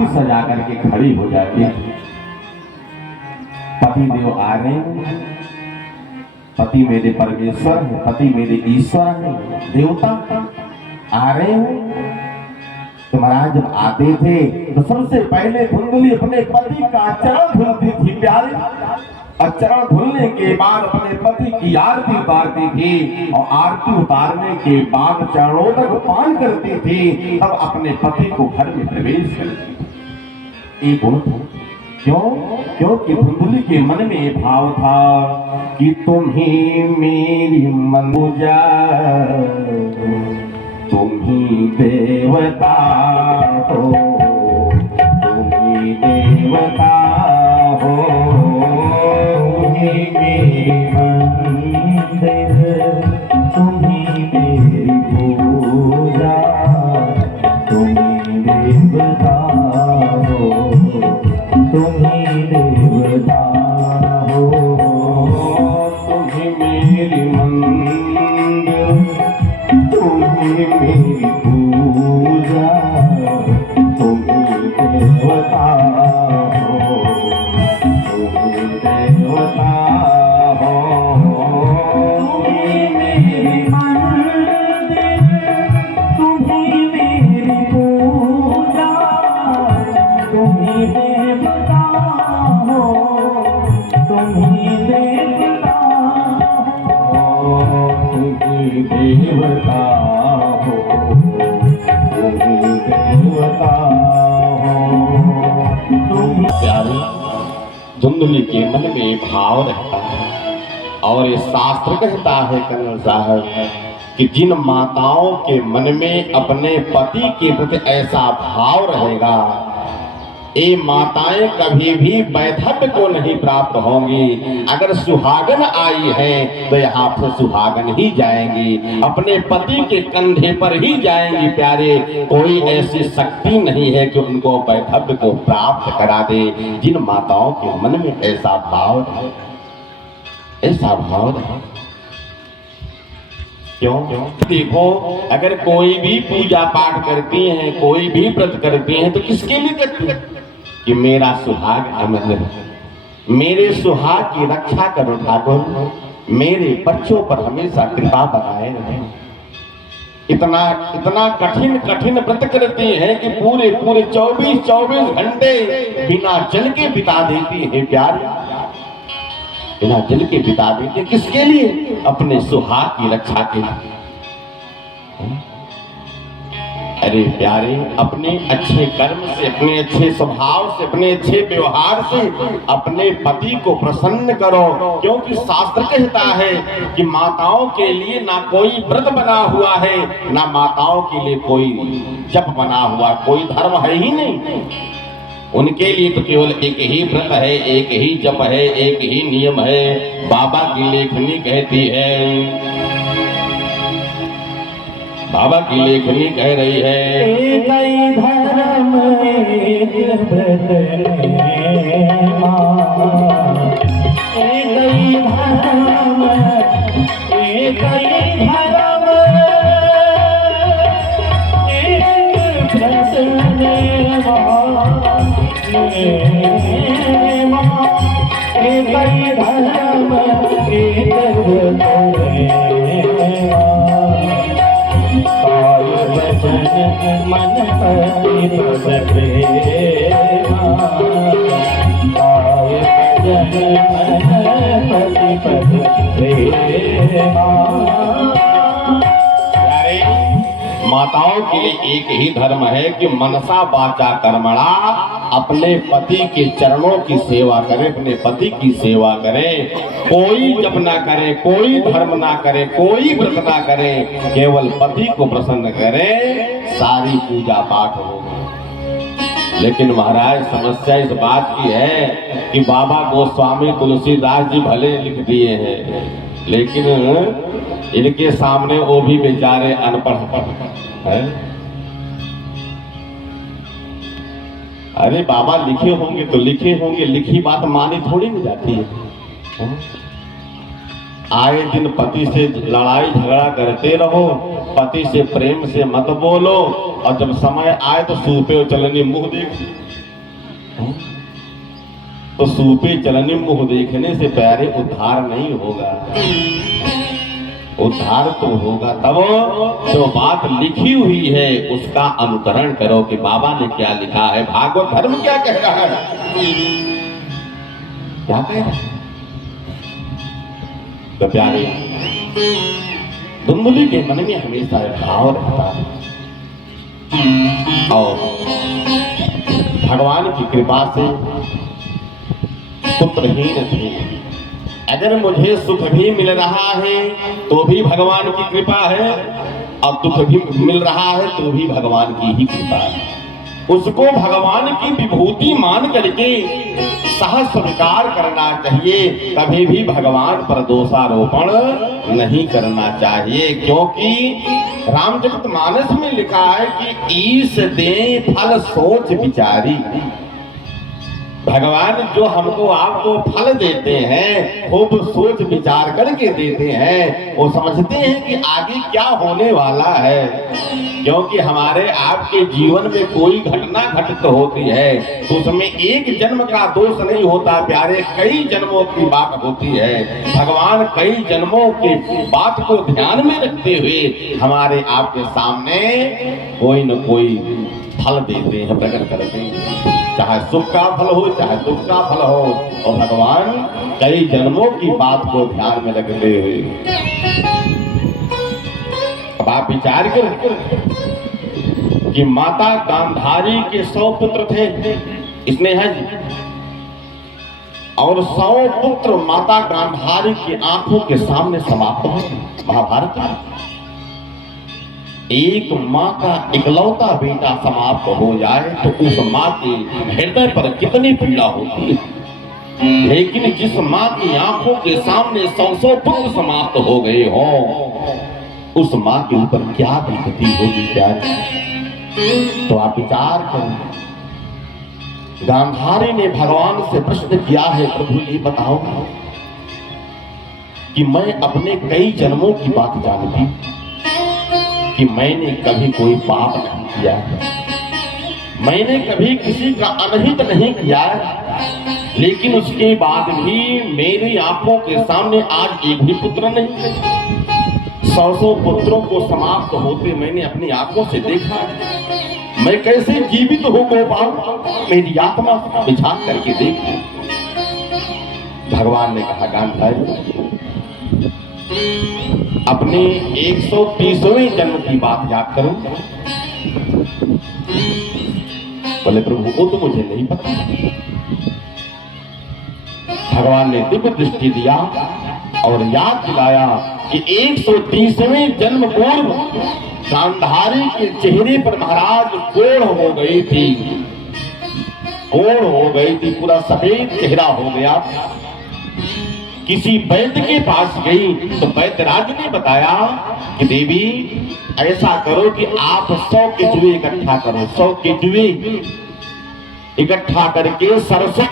आरती सजा करके खड़ी हो जाती। पति देव आ रहे हैं, पति मेरे परमेश्वर है, पति मेरे ईश्वर है, देवता आ रहे हैं। तो महाराज जब आते थे तो सबसे पहले धुंधली अपने पति का चरण धुलती थी प्यारे, और चरण धुलने के बाद अपने पति की आरती उतारती थी, और आरती उतारने के बाद चरणों तक पान करती थी, तब अपने पति को घर में प्रवेश करती थी। एक गुण क्यों? क्योंकि धुंधली के मन में भाव था कि तुम ही मेरी मनुजा, तुम ही देवता हो, तुम ही देवता हो, तुम ही मेरी मंदिर, तुम ही मेरी पूजा, तुम ही देवता हो, तुम ही देवता हो, तुम ही मेरी मंदिर, तुम ही मेरी पूजा, तुम ही देवता हो, तुम ही देवता हो, तुम ही मेरी मंदिर, तुम ही मेरी पूजा, तुम ही देवता हो, तुम ही देवता हो, तुम ही देवता हो, तुम ही देवता हो, तुम। प्यारे धुंधली के मन में भाव रहता है, और ये शास्त्र कहता है कर्नल साहब कि जिन माताओं के मन में अपने पति के प्रति ऐसा भाव रहेगा, ये माताएं कभी भी वैधव्य को नहीं प्राप्त होंगी। अगर सुहागन आई है तो यहाँ पर सुहागन ही जाएंगी, अपने पति के कंधे पर ही जाएंगी प्यारे। कोई ऐसी शक्ति नहीं है कि उनको वैधव्य को प्राप्त करा दे। जिन माताओं के मन में ऐसा भाव है, ऐसा भाव है, क्यों? देखो, अगर कोई भी पूजा पाठ करती हैं, कोई भी व्रत करती हैं, तो किसके लिए करती हैं? कि मेरा सुहाग अमर रहे, मेरे सुहाग की रक्षा करो ठाकुर, मेरे बच्चों पर हमेशा कृपा बनाए रहे। इतना इतना कठिन कठिन व्रत करती हैं कि पूरे पूरे 24 घंटे बिना जल के बिता देती है प्यारे, बिना जल के बिता देती। किसके लिए? अपने सुहाग की रक्षा के लिए। अरे प्यारे, अपने अच्छे कर्म से, अपने अच्छे स्वभाव से, अपने अच्छे व्यवहार से अपने पति को प्रसन्न करो, क्योंकि शास्त्र कहता है कि माताओं के लिए ना कोई व्रत बना हुआ है, ना माताओं के लिए कोई जप बना हुआ, कोई धर्म है ही नहीं। उनके लिए तो केवल एक ही व्रत है, एक ही जप है, एक ही नियम है। बाबा की लेखनी कहती है, बाबा की लेखनी कह रही है, एक ही धर्म एक व्रत एक ही धर्म एक ही धर्म एक व्रत एक ही धर्म एक मन पति पद प्रेमा, भजन मन पति पद प्रेमा। माताओं के लिए एक ही धर्म है कि मनसा वाचा कर्मणा, अपने पति के चरणों की सेवा करें, अपने पति की सेवा करें। कोई जप ना करे, कोई धर्म ना करे, कोई व्रत ना करे, केवल पति को प्रसन्न करें, सारी पूजा पाठ होगी। लेकिन महाराज समस्या इस बात की है कि बाबा गोस्वामी तुलसीदास जी भले लिख दिए हैं, लेकिन इनके सामने वो भी बेचारे अनपढ़ हैं। अरे बाबा लिखे होंगे तो लिखे होंगे, लिखी बात मानी थोड़ी नहीं जाती है। आए दिन पति से लड़ाई झगड़ा करते रहो, पति से प्रेम से मत बोलो, और जब समय आए तो सूपे चलनी मुंह देख। तो सूपे चलने मुख देखने से प्यारे उद्धार नहीं होगा। उद्धार तो होगा तब जो बात लिखी हुई है उसका अनुकरण करो कि बाबा ने क्या लिखा है, भागवत धर्म क्या कह रहा है, क्या कह रहा है। तो प्यारे धुंधली के मन में हमेशा भाव रहता है और भगवान की कृपा से पुत्रहीन थे। अगर मुझे सुख भी मिल रहा है तो भी भगवान की कृपा है, और दुख भी मिल रहा है तो भी भगवान की ही कृपा है। उसको भगवान की विभूति मान करके सहज स्वीकार करना चाहिए, कभी भी भगवान पर दोषारोपण नहीं करना चाहिए। क्योंकि रामचरितमानस में लिखा है कि ईश दे फल सोच विचारी। भगवान जो हमको आपको फल देते हैं खूब सोच विचार करके देते हैं। वो समझते हैं कि आगे क्या होने वाला है, क्योंकि हमारे आपके जीवन में कोई घटना घटित होती है तो उसमें एक जन्म का दोष नहीं होता प्यारे, कई जन्मों की बात होती है। भगवान कई जन्मों की बात को ध्यान में रखते हुए हमारे आपके सामने कोई न कोई फल देते हैं, प्रकट करते हैं, चाहे सुख का फल हो चाहे दुख का फल हो। और भगवान कई जन्मों की बात को ध्यान में रखते हुए, अब आप विचार करें कि माता गांधारी के 100 पुत्र थे, इसने है जी, और 100 पुत्र माता गांधारी की आंखों के सामने समाप्त हो। महाभारत एक माँ का इकलौता बेटा समाप्त हो जाए तो उस माँ के हृदय पर कितनी पीड़ा होती है। लेकिन जिस माँ की आंखों के सामने 100 पुत्र समाप्त हो गए हो, उस माँ के ऊपर क्या बीतती होगी प्यारे। तो आप विचार करें, गांधारी ने भगवान से प्रश्न किया है, प्रभु ये बताओ कि मैं अपने कई जन्मों की बात जानती कि मैंने कभी कोई पाप नहीं किया, मैंने कभी किसी का अनहित नहीं किया, लेकिन उसके बाद भी मेरी आंखों के सामने आज एक भी पुत्र नहीं। 100 पुत्रों को समाप्त होते मैंने अपनी आंखों से देखा। मैं कैसे जीवित हो गोपाल, मेरी आत्मा विचार करके देख। भगवान ने कहा गांधारी अपने 130वें जन्म की बात याद करो। बोले प्रभु वो तो मुझे नहीं पता। भगवान ने दिव्य दृष्टि दिया और याद दिलाया कि 130वें जन्म पूर्व गांधारी के चेहरे पर महाराज कोढ़ हो गई थी, कोढ़ हो गई थी, पूरा सफेद चेहरा हो गया। किसी वैद्य के पास गई तो वैद्यराज ने बताया कि देवी ऐसा करो कि आप 100 केचुए इकट्ठा करो, 100 केचुए इकट्ठा करके सरसों